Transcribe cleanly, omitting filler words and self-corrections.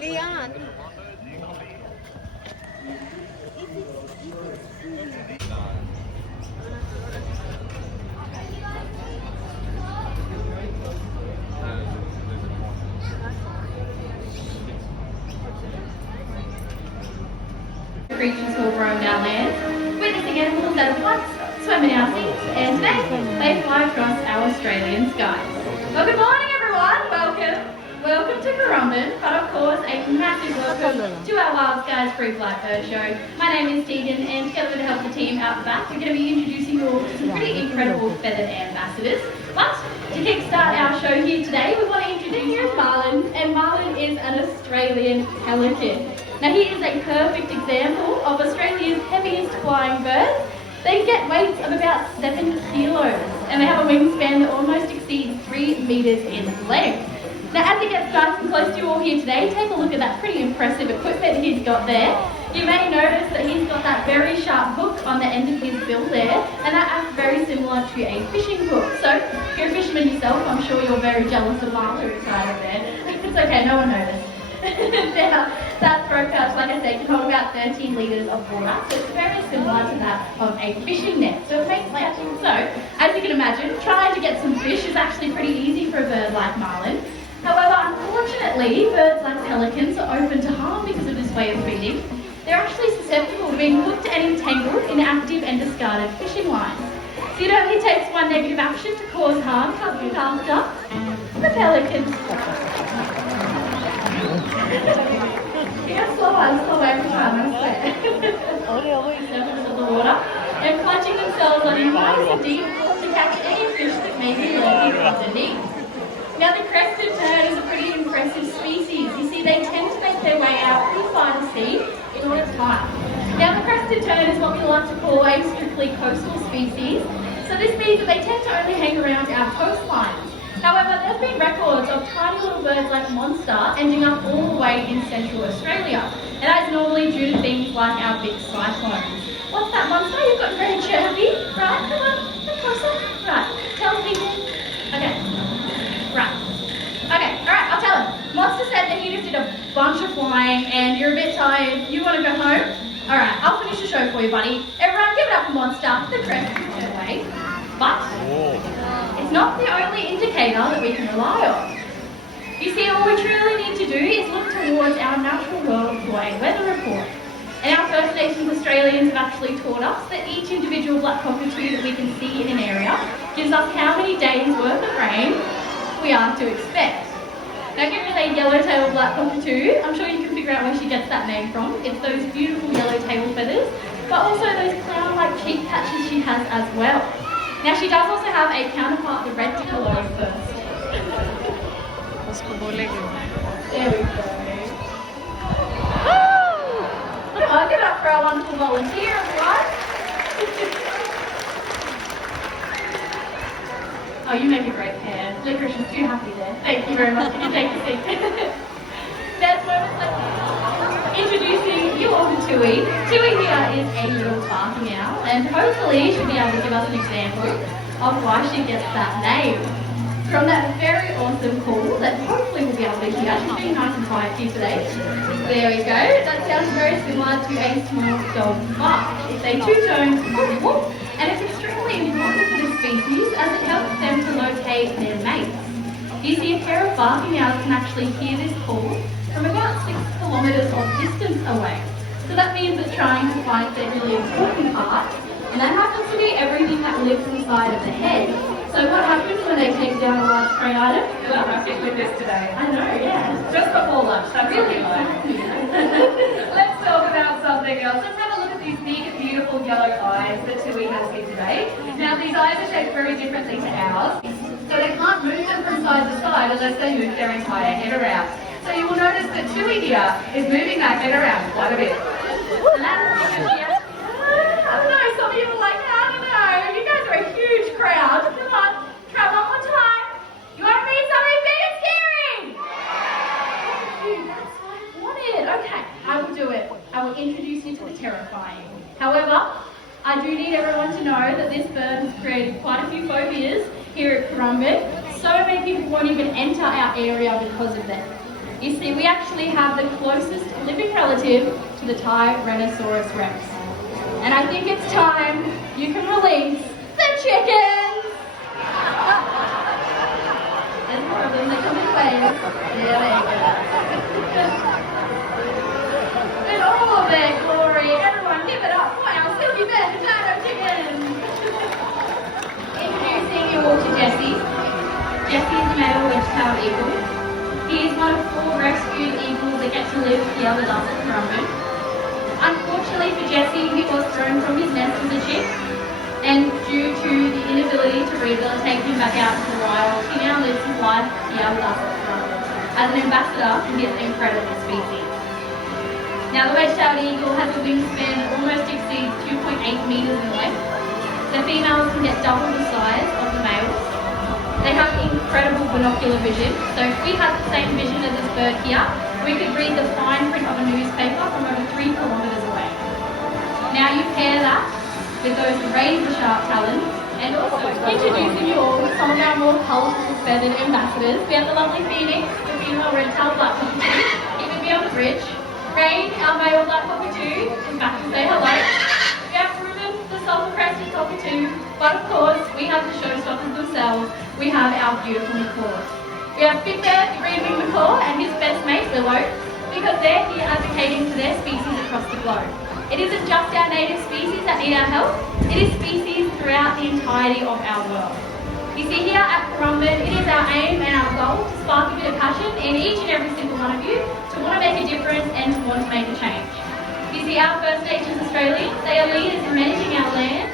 Leon. Creatures who will roam our land, witnessing animals that have once swam in our seas, and today they fly across our Australian skies. Well, good morning everyone, welcome to Currumbin, but of course a massive welcome to our Wild Skies Free Flight Bird Show. My name is Tegan, and together with the help of the team out the back, we're going to be introducing you all to some pretty incredible feathered ambassadors. But to kickstart our show here today, we want to introduce you to Marlin, and Marlin is an Australian pelican. Now he is a perfect example of Australia's heaviest flying birds. They get weights of about 7 kilos and they have a wingspan that almost exceeds 3 metres in length. Now as he gets nice and close to you all here today, take a look at that pretty impressive equipment he's got there. You may notice that he's got that very sharp hook on the end of his bill there, and that acts very similar to a fishing hook. So if you're a fisherman yourself, I'm sure you're very jealous of Marlin inside of there. It's okay, no one noticed. Now, that throat pouch, like I said, can hold about 13 litres of water, so it's very similar to that of a fishing net. So it makes catching. So, as you can imagine, trying to get some fish is actually pretty easy for a bird like Marlin. However, unfortunately, birds like pelicans are open to harm because of this way of feeding. They're actually susceptible to being hooked and entangled in active and discarded fishing lines. So it only takes one negative action to cause harm coming after the pelican. You got slow every time, I swear. Surface of the water and plunging themselves on in nice and deep to catch any fish that may be lurking underneath. Now the crested tern is a pretty impressive species. You see, they tend to make their way out pretty far to sea in order to hunt. Now the crested tern is what we like to call a strictly coastal species. So this means that they tend to only hang around our coastlines. However, there have been records of tiny little birds like monster ending up all the way in Central Australia. And that is normally due to things like our big cyclones. What's that monster? You've got very chirpy. Right, come on, come closer. Right, tell people. Okay. Right. Okay, alright, I'll tell him. Monster said that he just did a bunch of flying and you're a bit tired. You want to go home? Alright, I'll finish the show for you, buddy. Everyone, give it up for Monster. The crest is away. But it's not the only indicator that we can rely on. You see, all we truly need to do is look towards our natural world for a weather report. And our First Nations Australians have actually taught us that each individual black cockatoo that we can see in an area gives us how many days worth of rain we are to expect. Now give me a yellow-tailed black cockatoo. I'm sure you can figure out where she gets that name from. It's those beautiful yellow tail feathers, but also those crown-like cheek patches she has as well. Now she does also have a counterpart, the red colour first. There we go. Come on, give it up for our wonderful volunteer, everyone. Oh, you make a great pair. Licorice is too happy there. Thank you very much. You can take a seat. There's moments like this. Introducing you all to Tui. Tui here is a little barking owl, and hopefully she'll be able to give us an example of why she gets that name. From that very awesome call that hopefully we'll be able to hear. She's being nice and quiet here today. There we go. That sounds very similar to a small dog bark. It's a two-tone whoop whoop, and it's extremely important for this species as it helps them to locate their mates. You see, a pair of barking owls can actually hear this call from about 6 kilometres of distance away. So that means it's trying to find their really important part, and that happens to be everything that lives inside of the head. So what happens when they take down a large prey item? Well, I sit with this today. I know, yeah. Just before lunch, that's Really? Let's talk about something else. Let's have a look at these big, beautiful yellow eyes that Tui has here today. Now, these eyes are shaped very differently to ours, so they can't move them from side to side unless they move their entire head around. So you will notice that Tui here is moving that head around quite a bit. And that's because she has... I don't know, some of you are like, I don't know, you guys are a huge crowd. Come on, try one more time. You want to read something big and scary? That's what I wanted. Okay, I will do it. I will introduce you to the terrifying. However, I do need everyone to know that this bird has created quite a few phobias here at Currumbin. So many people won't even enter our area because of them. You see, we actually have the closest living relative to the Tyrannosaurus Rex. And I think it's time you can release the chickens! There's more of them, they come in waves. Yeah, there you go. In all of their glory, everyone give it up for our Silky Bear Potato Chickens! Introducing you all to Jesse. Jesse is a male wedge-tailed eagle. He is one of 4 rescued eagles that get to live here with us at Currumbin. Unfortunately for Jesse, he was thrown from his nest as a chick, and due to the inability to rehabilitate him back out into the wild, he now lives his life here with us at Currumbin as an ambassador for this incredible species. Now, the wedge-tailed eagle has a wingspan that almost exceeds 2.8 metres in length. The females can get double the size of the males. They have incredible binocular vision, so if we had the same vision as this bird here, we could read the fine print of a newspaper from over 3 kilometres away. Now you pair that with those razor-sharp talons, and also introducing you all with some of our more colourful feathered ambassadors. We have the lovely Phoenix, the female red-tailed black cockatoo, even be on the bridge. Rain, our male black cockatoo, is back to say hello. We have Ruben, the sulphur-crested cockatoo, but of course, we have the showstoppers themselves. We have our beautiful macaws. We have Big Bear, the green-winged macaw, and his best mate, Willow, because they're here advocating for their species across the globe. It isn't just our native species that need our help, it is species throughout the entirety of our world. You see, here at Currumbin, it is our aim and our goal to spark a bit of passion in each and every single one of you to want to make a difference and to want to make a change. You see, our First Nations Australians, they are leaders in managing our land